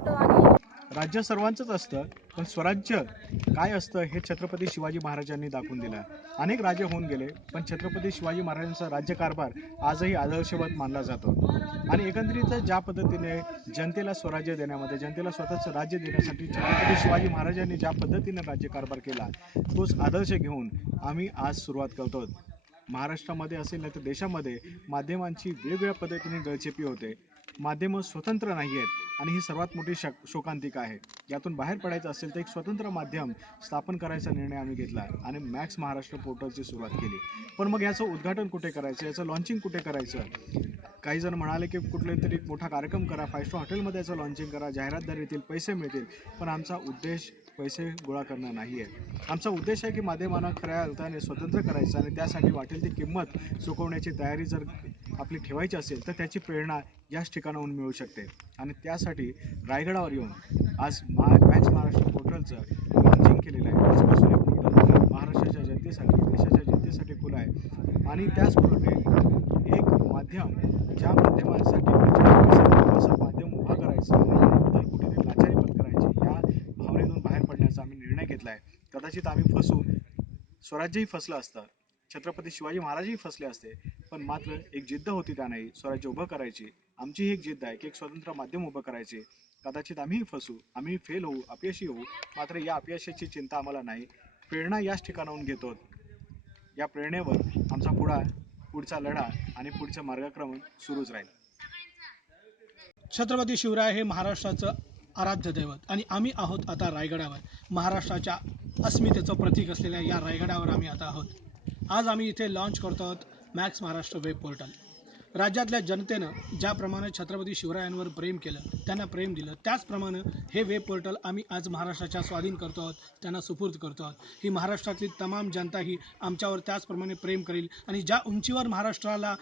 Photo आणि राज्य सर्वांचंच असतं, पण स्वराज्य काय असतं हे छत्रपती शिवाजी महाराजांनी दाखवून दिलं. अनेक राजे होऊन गेले, पण छत्रपती शिवाजी महाराजांचा राज्यकारभार आजही आदर्शवत मानला जातो. आणि एकंदरीत ज्या पद्धतीने जनतेला स्वराज्य देण्यामध्ये, जनतेला स्वतःचं राज्य देण्यासाठी छत्रपती शिवाजी महाराजांनी ज्या पद्धतीने राज्यकारभार केला, तोच आदर्श घेऊन आम्ही आज सुरुवात करतो. महाराष्ट्रामध्ये असेल नाही तर देशामध्ये माध्यमांची वेगवेगळ्या पद्धतीने गळचेपी होते. माध्यमं स्वतंत्र नाही आहेत आणि ही सर्वात मोठी शोकांतिका आहे. यातून बाहेर पडायचं असेल तर एक स्वतंत्र माध्यम स्थापन करायचा निर्णय आम्ही घेतला आणि मॅक्स महाराष्ट्र पोर्टलची सुरुवात केली. पण मग याचं उद्घाटन कुठे करायचं, याचं लॉन्चिंग कुठे करायचं? काही जण म्हणाले की कुठले तरी मोठा कार्यक्रम करा, 5 स्टार हॉटेलमध्ये याचं लॉन्चिंग करा, जाहिरातदार येतील, पैसे मिळतील. पण आमचा उद्देश पैसे गोळा करणं नाही आहे. आमचा उद्देश आहे की माध्यमांना खऱ्या अर्थाने स्वतंत्र करायचं आणि त्यासाठी वाटेल ती किंमत चुकवण्याची तयारी जर आपली ठेवायची असेल तर त्याची प्रेरणा याच ठिकाणाहून मिळू शकते. आणि त्यासाठी रायगडावर येऊन आज मॅक्स महाराष्ट्र पोर्टलचं लॉन्चिंग केलेलं आहे. आजपासून हे पोर्टल महाराष्ट्राच्या जनतेसाठी, देशाच्या जनतेसाठी खुलं आहे. आणि त्याचप्रमाणे एक माध्यम ज्या माध्यमासाठी असं माध्यम उभा करायचं आणि कुठेतरी लाचारी पत्करायची या भावनेतून बाहेर पडण्याचा आम्ही निर्णय घेतला आहे. कदाचित आम्ही फसू, स्वराज्यही फसलं असतं, छत्रपती शिवाजी महाराजही फसले असते, पण मात्र एक जिद्द होती त्या नाही स्वराज्य उभं करायची. आमची ही एक जिद्द आहे की एक स्वतंत्र माध्यम उभं करायचे. कदाचित आम्हीही फसू, आम्ही फेल होऊ, अपयशी होऊ, मात्र या अपयशाची चिंता आम्हाला नाही. प्रेरणा याच ठिकाणाहून घेतो. या प्रेरणेवर आमचा पुढचा लढा आणि पुढचं मार्गक्रमण सुरूच राहील. छत्रपती शिवराय हे महाराष्ट्राचं आराध्य दैवत आणि आम्ही आहोत आता रायगडावर. महाराष्ट्राच्या अस्मितेचं प्रतीक असलेल्या या रायगडावर आम्ही आता आहोत. आज आम्ही इथे लॉन्च करतो आहोत मॅक्स महाराष्ट्र वेब पोर्टल. राज्यातल्या जनतेनं ज्याप्रमाणे छत्रपती शिवरायांवर प्रेम केलं, त्यांना प्रेम दिलं, त्याचप्रमाणे हे वेब पोर्टल आम्ही आज महाराष्ट्राच्या स्वाधीन करतो आहोत, त्यांना सुपूर्द करतो आहोत. ही महाराष्ट्रातली तमाम जनता ही आमच्यावर त्याचप्रमाणे प्रेम करेल आणि ज्या उंचीवर महाराष्ट्राला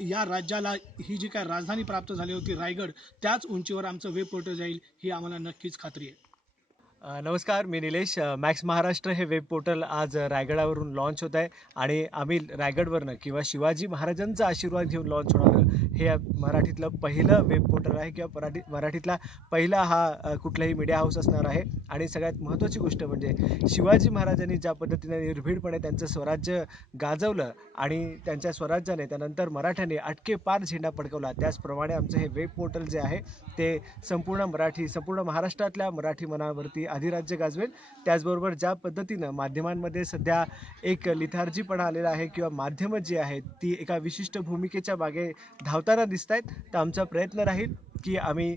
या राज्याला ही जी काय राजधानी प्राप्त झाली होती रायगड, त्याच उंचीवर आमचं वेब पोर्टल जाईल ही आम्हाला नक्कीच खात्री आहे. नमस्कार, मी निलेश. मॅक्स महाराष्ट्र हे वेब पोर्टल आज रायगडावरून लॉन्च होत आहे आणि आम्ही रायगडवरनं किंवा शिवाजी महाराजांचा आशीर्वाद घेऊन लॉन्च होणारं हे मराठीतलं पहिलं वेब पोर्टल आहे किंवा मराठीतला पहिला हा कुठलाही मीडिया हाऊस असणार आहे. आणि सगळ्यात महत्त्वाची गोष्ट म्हणजे शिवाजी महाराजांनी ज्या पद्धतीने निर्भीडपणे त्यांचं स्वराज्य गाजवलं आणि त्यांच्या स्वराज्याने त्यानंतर मराठ्यांनी अटके पार झेंडा फडकवला, त्याचप्रमाणे आमचं हे वेब पोर्टल जे आहे ते संपूर्ण महाराष्ट्रातल्या मराठी मनावरती अधिराज्य गाजवेल. त्याचबरोबर ज्या पद्धतीनं माध्यमांमध्ये सध्या एक लिथार्जीपणा आलेला आहे किंवा माध्यमं जी आहेत ती एका विशिष्ट भूमिकेच्या मागे धावताना दिसत आहेत, तर आमचा प्रयत्न राहील की आम्ही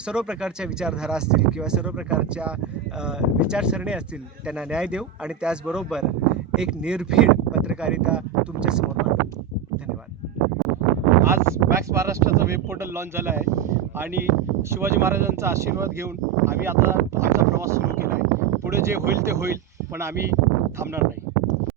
सर्व प्रकारच्या विचारधारा असतील किंवा सर्व प्रकारच्या विचारसरणी असतील त्यांना न्याय देऊ आणि त्याचबरोबर एक निर्भीड पत्रकारिता तुमच्यासमोर मांडू. धन्यवाद. आज मॅक्स महाराष्ट्राचं वेब पोर्टल लॉन्च झालं आहे आणि शिवाजी महाराजांचा आशीर्वाद घेऊन आम्ही आता आमचा प्रवास सुरू केला आहे. पुढे जे होईल ते होईल, पण आम्ही थांबणार नाही.